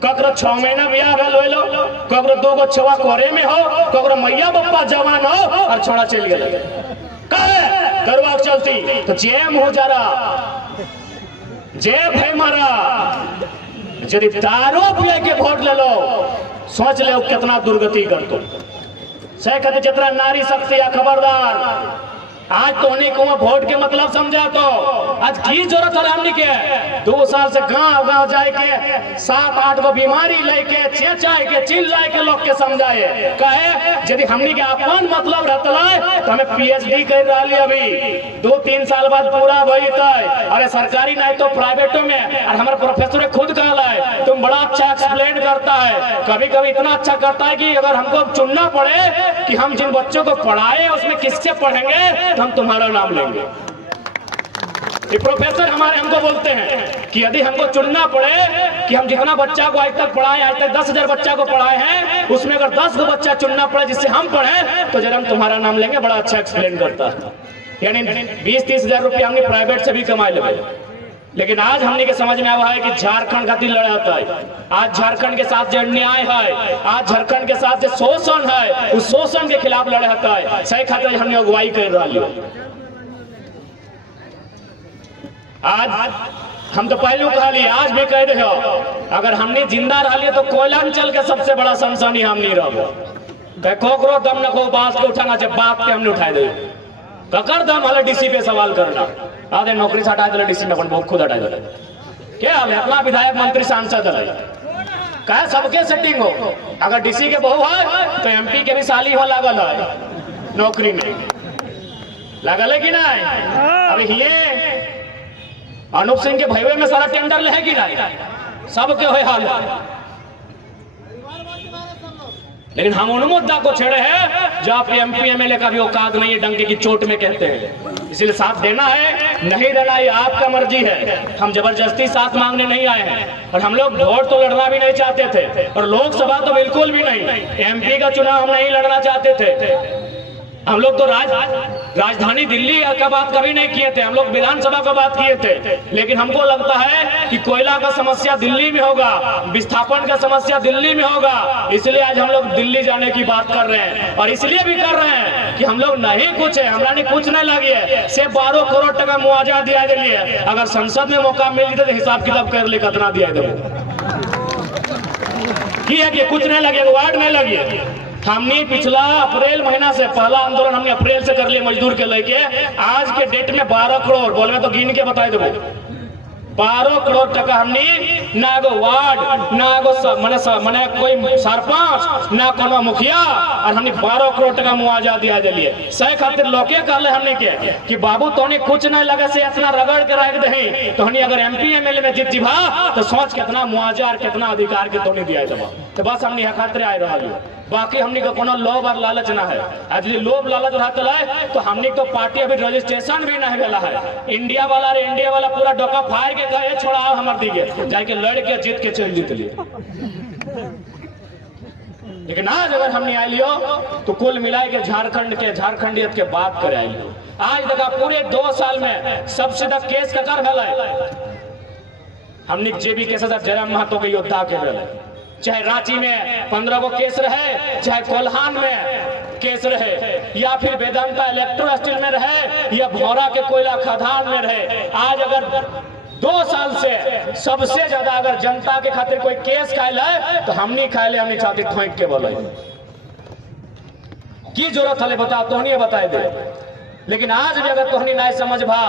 ककरो 6 महीना ब्याह भेल हो, ककरो 2 गो छवा कोरे में हो, ककरो मैया बप्पा जवान हो और छोड़ा चल गया कहे दरबार चलती तो जेम हो जा रहा जे भाई मारा यदि दारू पिए के वोट ले लो सोच ले कितना दुर्गति कर तो सही कहते जितना नारी शक्ति या खबरदार। आज तो उन्हीं को वोट के मतलब समझा तो आज की जरूरत है हमने के 2 साल से गांव गांव जाए के 7-8 गो बीमारी लेके चेचाए के चिल्लाए के लोग के समझाए कहे यदि हमने के अपन मतलब रहता तो हमें पीएचडी कर रही अभी 2-3 साल बाद पूरा भइता है। अरे सरकारी नहीं तो प्राइवेटों में और हमारे प्रोफेसर खुद कहला है तुम बड़ा अच्छा एक्सप्लेन करता है, कभी कभी इतना अच्छा करता है कि अगर हमको चुनना पड़े कि हम जिन बच्चों को पढ़ाए उसमें किससे पढ़ेंगे हम तुम्हारा नाम लेंगे। ये प्रोफेसर हमारे हमको बोलते हैं कि यदि हमको चुनना पड़े कि हम जितना बच्चा को आज तक पढ़ाए, आज तक 10,000 बच्चा को पढ़ाए हैं उसमें अगर 10 गो बच्चा चुनना पड़े जिससे हम पढ़े तो जरा हम तुम्हारा नाम लेंगे। बड़ा अच्छा एक्सप्लेन करता है। यानी 20-30 हजार रुपया हमने प्राइवेट से भी कमाए ले। लेकिन आज हमने के समझ में आया है कि झारखंड खातिर लड़ाता है। आज झारखंड के साथ जो अन्याय है, आज झारखंड के साथ जो शोषण है उस शोषण के खिलाफ लड़ाता है। सही खातिर हमने अगुवाई कर रही है। आज हम तो पहले कहा लिए आज भी कह रहे हो अगर हमने जिंदा रह तो कोयलांचल के सबसे बड़ा सनसनी हम नहीं रहो कोकरो दम न को बात को उठाना चाहिए बाप के हमने उठाए दे ककर दम हले डीसी पे सवाल करना आधे नौकरी से हटा दे डीसी में अपन बहुत खुद हटा दे क्या हाल है अपना विधायक मंत्री सांसद है कहे सबके सेटिंग हो। अगर डीसी के बहू है तो एमपी के भी साली हो लागल है नौकरी में लगल है कि नहीं? अभी ये अनूप सिंह के भैवे में सारा टेंडर ले कि नहीं? सबके हो हाल, लेकिन हम उन मुद्दा को छेड़े हैं जो आप एमपी एमएलए का भी औकात नहीं है, डंके की चोट में कहते हैं। इसीलिए साथ देना है नहीं देना ये आपका मर्जी है। हम जबरदस्ती साथ मांगने नहीं आए हैं, और हम लोग वोट तो लड़ना भी नहीं चाहते थे, और लोकसभा तो बिल्कुल भी नहीं। एमपी का चुनाव हम नहीं लड़ना चाहते थे। हम लोग तो राजधानी दिल्ली का बात कभी नहीं किए थे, हम लोग विधानसभा का बात किए थे। लेकिन हमको लगता है कि कोयला का समस्या दिल्ली में होगा, विस्थापन का समस्या दिल्ली में होगा, इसलिए आज हम लोग दिल्ली जाने की बात कर रहे हैं। और इसलिए भी कर रहे हैं कि हम लोग नहीं कुछ है, हमारा नहीं कुछ नहीं लगी है, सिर्फ 12 करोड़ टका मुआवजा दिया दिल्ली। अगर संसद में मौका मिल जाए तो हिसाब किताब कर ले कितना दिया कि कुछ नहीं लगे, वार्ड नहीं लगे। हमने पिछला अप्रैल महीना से पहला आंदोलन हमने अप्रैल से कर लिए मजदूर के लेके, आज के डेट में 12 करोड़ बोल में तो गिन के बताए देबो, 12 करोड़ टका हमने ना एगो वार्ड, ना एगो मने कोई सरपंच, ना कोनो मुखिया, और हमने 12 करोड़ टका मुआवजा दिया दिलिए। सही खातिर लोके कहले हमने के कि बाबू तोने कुछ नहीं लगे से इतना रगड़ के रख दही, तो हमने अगर एमपी एमएलए में जीत जीभा तो सोच कितना मुआवजा और कितना अधिकार के तोने दिया देबा। तो बस हमने यहाँ खातिर आए रहल, बाकी हमने को कोनो लोभ और लालच ना है। आज यदि लोभ लालच रहता है तो हमने तो पार्टी अभी रजिस्ट्रेशन भी नहीं भेला है। इंडिया वाला पूरा डोका फाड़ के कहे छोड़ाओ हमार दिगे, जाके लड़ के जीत के चल जीत लिए। लेकिन आज अगर हमने आई लियो तो कुल मिलाए के झारखंडियत के बात करे आई लियो। आज देखा पूरे 2 साल में सबसे ज्यादा केस ककर भेल हमने जेबी के साथ जयराम महतो के योद्धा के भेल, चाहे रांची में 15 को केस रहे, चाहे कोल्हान में केस रहे, या फिर वेदांता इलेक्ट्रो स्टील में रहे, या भौरा के कोयला खदान में रहे। आज अगर 2 साल से सबसे ज्यादा अगर जनता के खातिर कोई केस खायल है तो हमने खायले, हमने छाती ठोंक के बोले की जरूरत है बताओ, तोहनी बताए दे। लेकिन आज भी अगर तोहनी नहीं समझभा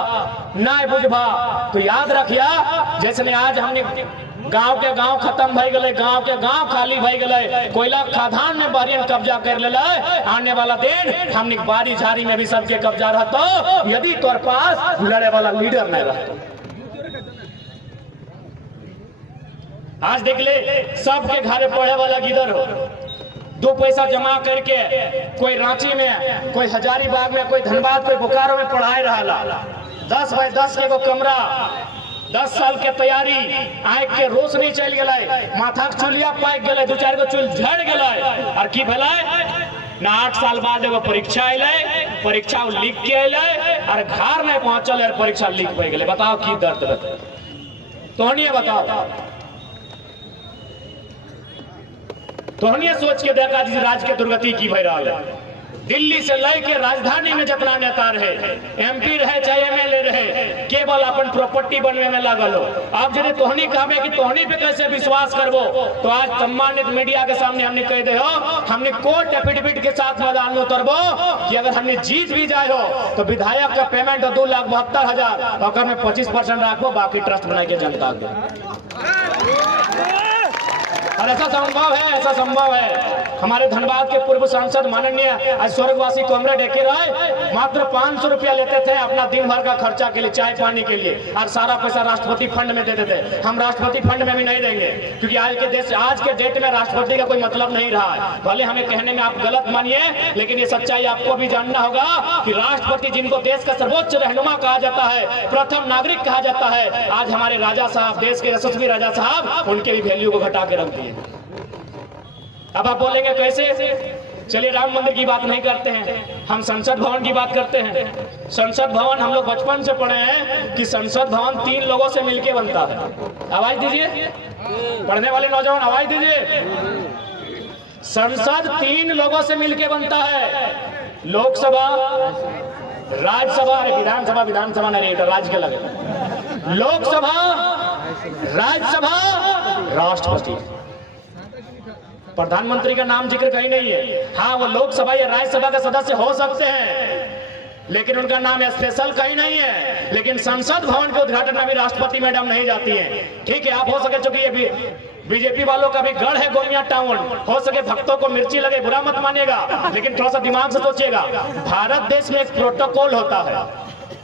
नहीं बुझभा तो याद रखिया, जैसे आज हमने गांव के गांव खत्म भई गए, गांव के गांव खाली भई गए, कोयला खदान में बारियन कब्जा कर ले। आने वाला दिन हमने बारी झारी में भी सबके कब्जा रहता, यदि तोर पास लड़े वाला लीडर नहीं रहता। आज देख ले सबके घरे पढ़े वाला गिदर हो, 2 पैसा जमा करके कोई रांची में, कोई हजारीबाग में, कोई धनबाद, कोई बोकारो में पढ़ाई रहा। 10 बाय 10 के कमरा, 10 साल के तैयारी, आँख के रोशनी चल गए, माथा के चुलिया पाक गए, 2-4 गो चुल झड़ गए, और की भेल ना 8 साल बाद एगो परीक्षा अल, परीक्षा लिख के अल और घर नहीं पहुंचल और परीक्षा लीक हो गए। बताओ की दर्द, तोहनिए बताओ, तोहनिए सोच के देखा जी राज्य के दुर्गति की भई रहा है। दिल्ली से लेके राजधानी में जितना नेता रहे, एमपी रहे चाहे एमएलए रहे, केवल अपन प्रॉपर्टी बनने में लागल हो। आप यदि तोहनी कहबे कि तोहनी पे कैसे विश्वास करबो, तो आज सम्मानित मीडिया के सामने हमने कह दे हो, हमने कोर्ट एफिडेविट के साथ मैदान में उतरबो कि अगर हमने जीत भी जाए हो तो विधायक का पेमेंट 2,72,000 और में 25% रखो, बाकी ट्रस्ट बना के जनता को। और ऐसा संभव है। हमारे धनबाद के पूर्व सांसद माननीय आज स्वर्गवासी कॉमरेड एके राय मात्र 500 रुपया लेते थे अपना दिन भर का खर्चा के लिए, चाय पानी के लिए, और सारा पैसा राष्ट्रपति फंड में देते थे। हम राष्ट्रपति फंड में भी नहीं देंगे, क्योंकि आज के डेट में राष्ट्रपति का कोई मतलब नहीं रहा है। भले हमें कहने में आप गलत मानिए, लेकिन ये सच्चाई आपको भी जानना होगा कि राष्ट्रपति जिनको देश का सर्वोच्च रहनुमा कहा जाता है, प्रथम नागरिक कहा जाता है, आज हमारे राजा साहब, देश के यशस्वी राजा साहब, उनके भी वैल्यू को घटा के रख दिए। अब आप बोलेंगे कैसे? चलिए राम मंदिर की बात नहीं करते हैं, हम संसद भवन की बात करते हैं। संसद भवन हम लोग बचपन से पढ़े हैं कि संसद भवन 3 लोगों से मिलके बनता है। आवाज दीजिए, पढ़ने वाले नौजवान आवाज दीजिए। संसद 3 लोगों से मिलके बनता है, लोकसभा, राज्यसभा, विधानसभा नहीं, राज्य के लगे, लोकसभा, राज्यसभा, राष्ट्रपति। प्रधानमंत्री का नाम जिक्र कहीं नहीं है। हाँ, वो लोकसभा या राज्यसभा का सदस्य हो सकते हैं, लेकिन उनका नाम स्पेशल कहीं नहीं है। लेकिन संसद भवन के उद्घाटन में भी राष्ट्रपति मैडम नहीं जाती हैं। ठीक है, आप हो सके चूंकि ये भी बीजेपी वालों का भी गढ़ है गोमिया टाउन। हो सके भक्तों को मिर्ची लगे, बुरा मत मानिएगा, लेकिन थोड़ा सा दिमाग से सोचिएगा। भारत देश में एक प्रोटोकॉल होता है,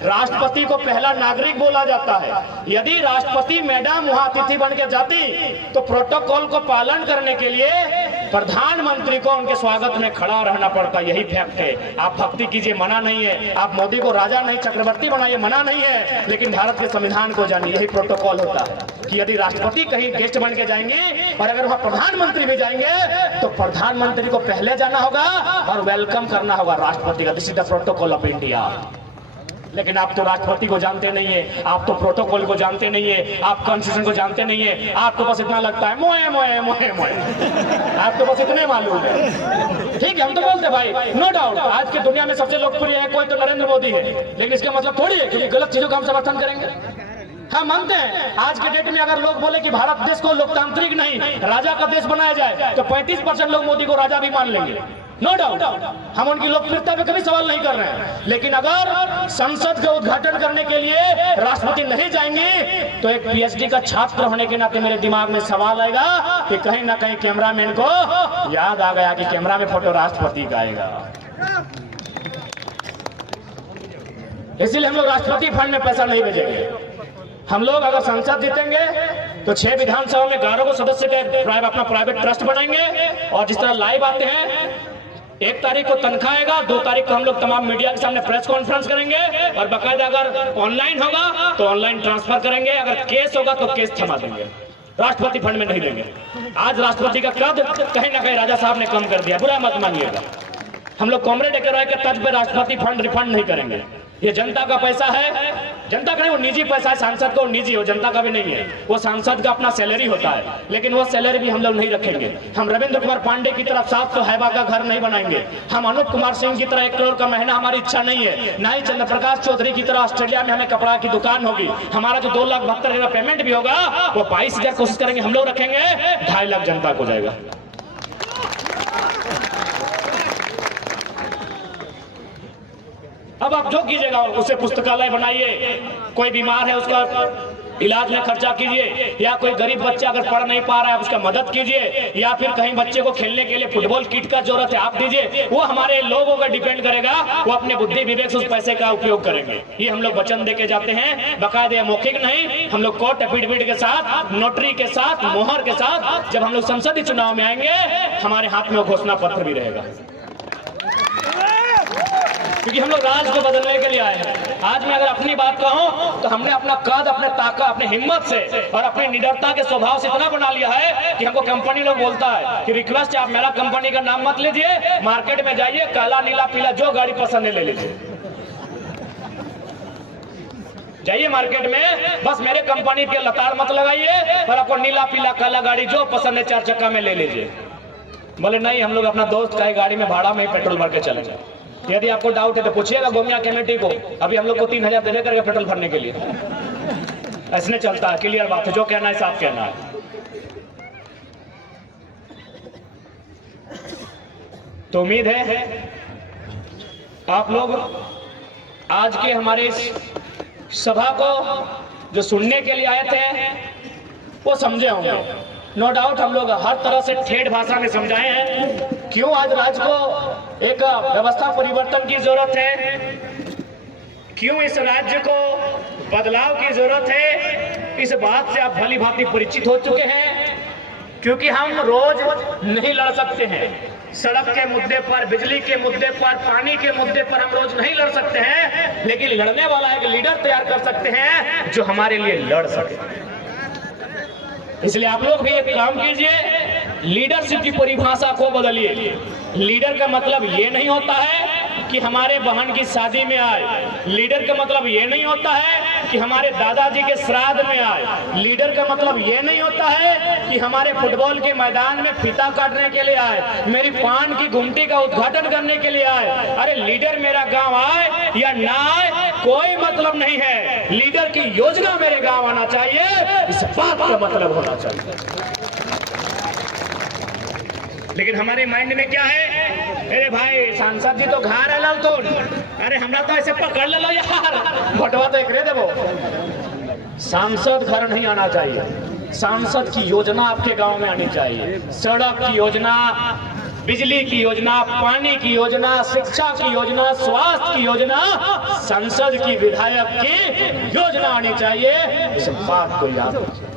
राष्ट्रपति को पहला नागरिक बोला जाता है। यदि राष्ट्रपति मैडम वहां अतिथि बन के जाती तो प्रोटोकॉल को पालन करने के लिए प्रधानमंत्री को उनके स्वागत में खड़ा रहना पड़ता। यही फैक्ट है। आप भक्ति कीजिए, मना नहीं है। आप मोदी को राजा नहीं चक्रवर्ती बनाइए, मना नहीं है। लेकिन भारत के संविधान को जानिए, यही प्रोटोकॉल होता है कि यदि राष्ट्रपति कहीं गेस्ट बन के जाएंगे और अगर वहां प्रधानमंत्री भी जाएंगे तो प्रधानमंत्री को पहले जाना होगा और वेलकम करना होगा राष्ट्रपति का। This is the protocol of India. लेकिन आप तो राष्ट्रपति को जानते नहीं है, आप तो प्रोटोकॉल को जानते नहीं है, आप कॉन्स्टिट्यूशन को जानते नहीं है। आपको बस इतना लगता है मोए मोए मोए मोए, आपको बस इतने मालूम है। ठीक है, हम तो बोलते भाई, नो डाउट आज की दुनिया में सबसे लोकप्रिय है कोई तो नरेंद्र मोदी है, लेकिन इसका मतलब थोड़ी है कि गलत चीजों का हम समर्थन करेंगे। हम मानते हैं आज के डेट में अगर लोग बोले कि भारत देश को लोकतांत्रिक नहीं राजा का देश बनाया जाए तो 35% लोग मोदी को राजा भी मान लेंगे, नो डाउट। हम उनकी लोकप्रियता पे कभी सवाल नहीं कर रहे हैं। लेकिन अगर संसद का उद्घाटन करने के लिए राष्ट्रपति नहीं जाएंगे तो एक पीएचडी का छात्र होने के नाते मेरे दिमाग में सवाल आएगा कि कहीं ना कहीं कैमरामैन को याद आ गया कि कैमरा में फोटो राष्ट्रपति का आएगा। इसीलिए हम लोग राष्ट्रपति फंड में पैसा नहीं भेजेंगे। हम लोग अगर संसद जीतेंगे तो 6 विधानसभा में 11 को सदस्य का अपना प्राइवेट ट्रस्ट बनाएंगे और जिस तरह लाइव आते हैं 1 तारीख को तनख्वाह आएगा, 2 तारीख को हम लोग तमाम मीडिया के सामने प्रेस कॉन्फ्रेंस करेंगे और बाकायदा अगर ऑनलाइन होगा तो ऑनलाइन ट्रांसफर करेंगे, अगर केस होगा तो केस थमा देंगे, राष्ट्रपति फंड में नहीं देंगे। आज राष्ट्रपति का कद कहीं ना कहीं राजा साहब ने कम कर दिया, बुरा मत मानिएगा। हम लोग कॉमरेड एकराय के तर्ज पे राष्ट्रपति फंड रिफंड नहीं करेंगे। ये जनता का पैसा है, जनता का नहीं, वो निजी पैसा है। सांसद को निजी हो, जनता का भी नहीं है। वो सांसद का अपना सैलरी होता है, लेकिन वो सैलरी भी हम लोग नहीं रखेंगे। हम रविंद्र कुमार पांडे की तरफ 700 हैबा का घर नहीं बनाएंगे। हम अनूप कुमार सिंह की तरह 1 करोड़ का महीना हमारी इच्छा नहीं है। ना ही चंद्र प्रकाश चौधरी की तरह ऑस्ट्रेलिया में हमें कपड़ा की दुकान होगी। हमारा जो 2,72,000 पेमेंट भी होगा वो 22,000 कोशिश करेंगे हम लोग रखेंगे, 2.5 लाख जनता को जाएगा। अब आप जो कीजिएगा उसे पुस्तकालय बनाइए, कोई बीमार है उसका इलाज में खर्चा कीजिए, या कोई गरीब बच्चा अगर पढ़ नहीं पा रहा है उसका मदद कीजिए, या फिर कहीं बच्चे को खेलने के लिए फुटबॉल किट का जरूरत है आप दीजिए। वो हमारे लोगों का डिपेंड करेगा, वो अपने बुद्धि विवेक से उस पैसे का उपयोग करेंगे। ये हम लोग वचन देके जाते हैं, बाकायदे मौखिक नहीं। हम लोग कोर्ट एफिडेविट के साथ, नोटरी के साथ, मोहर के साथ जब हम लोग संसदीय चुनाव में आएंगे हमारे हाथ में घोषणा पत्र भी रहेगा, क्योंकि हम लोग राज को बदलने के लिए आए हैं। आज मैं अगर अपनी बात कहूं तो हमने अपना कद, अपने ताकत, अपने हिम्मत से और अपनी निडरता के स्वभाव से इतना बना लिया है कि हमको कंपनी लोग बोलता है कि रिक्वेस्ट है आप मेरा कंपनी का नाम मत लीजिए, मार्केट में जाइए, काला नीला पीला जो गाड़ी पसंद है ले लीजिए। जाइए मार्केट में, बस मेरे कंपनी के लताड़ मत लगाइए और आपको नीला पीला काला गाड़ी जो पसंद है 4 चक्का में ले लीजिए। बोले नहीं, हम लोग अपना दोस्त का गाड़ी में भाड़ा में पेट्रोल भर के चले जाए। यदि आपको डाउट है तो पूछिएगा गोमिया कमेटी को, अभी हम लोग को 3,000 देने करके पेट्रोल भरने के लिए। ऐसे चलता है, क्लियर बात है, जो कहना है साफ कहना है। तो उम्मीद है आप लोग आज के हमारे इस सभा को जो सुनने के लिए आए थे वो समझे होंगे। नो डाउट हम लोग हर तरह से ठेठ भाषा में समझाए हैं क्यों आज राज्य को एक व्यवस्था परिवर्तन की जरूरत है, क्यों इस राज्य को बदलाव की जरूरत है। इस बात से आप भली भांति परिचित हो चुके हैं, क्योंकि हम रोज नहीं लड़ सकते हैं। सड़क के मुद्दे पर, बिजली के मुद्दे पर, पानी के मुद्दे पर हम रोज नहीं लड़ सकते हैं, लेकिन लड़ने वाला एक लीडर तैयार कर सकते हैं जो हमारे लिए लड़ सके। इसलिए आप लोग भी एक काम कीजिए, लीडरशिप की परिभाषा को बदलिए। लीडर का मतलब ये नहीं होता है कि हमारे बहन की शादी में आए, लीडर का मतलब ये नहीं होता है कि हमारे दादाजी के श्राद्ध में आए, लीडर का मतलब ये नहीं होता है कि हमारे फुटबॉल के मैदान में फीता काटने के लिए आए, मेरी पान की घुमटी का उद्घाटन करने के लिए आए। अरे लीडर मेरा गांव आए या ना आए कोई मतलब नहीं है, लीडर की योजना मेरे गांव आना चाहिए, इस बात का मतलब होना चाहिए। लेकिन हमारे माइंड में क्या है, अरे भाई सांसद जी तो घर है लाल तो, अरे हमरा तो ऐसे पकड़ ले लो यार, भटवा तो एक रे देवो। सांसद घर नहीं आना चाहिए, सांसद की योजना आपके गांव में आनी चाहिए। सड़क की योजना, बिजली की योजना, पानी की योजना, शिक्षा की योजना, स्वास्थ्य की योजना, संसद की, विधायक की योजना आनी चाहिए। इस बात को याद रखिए।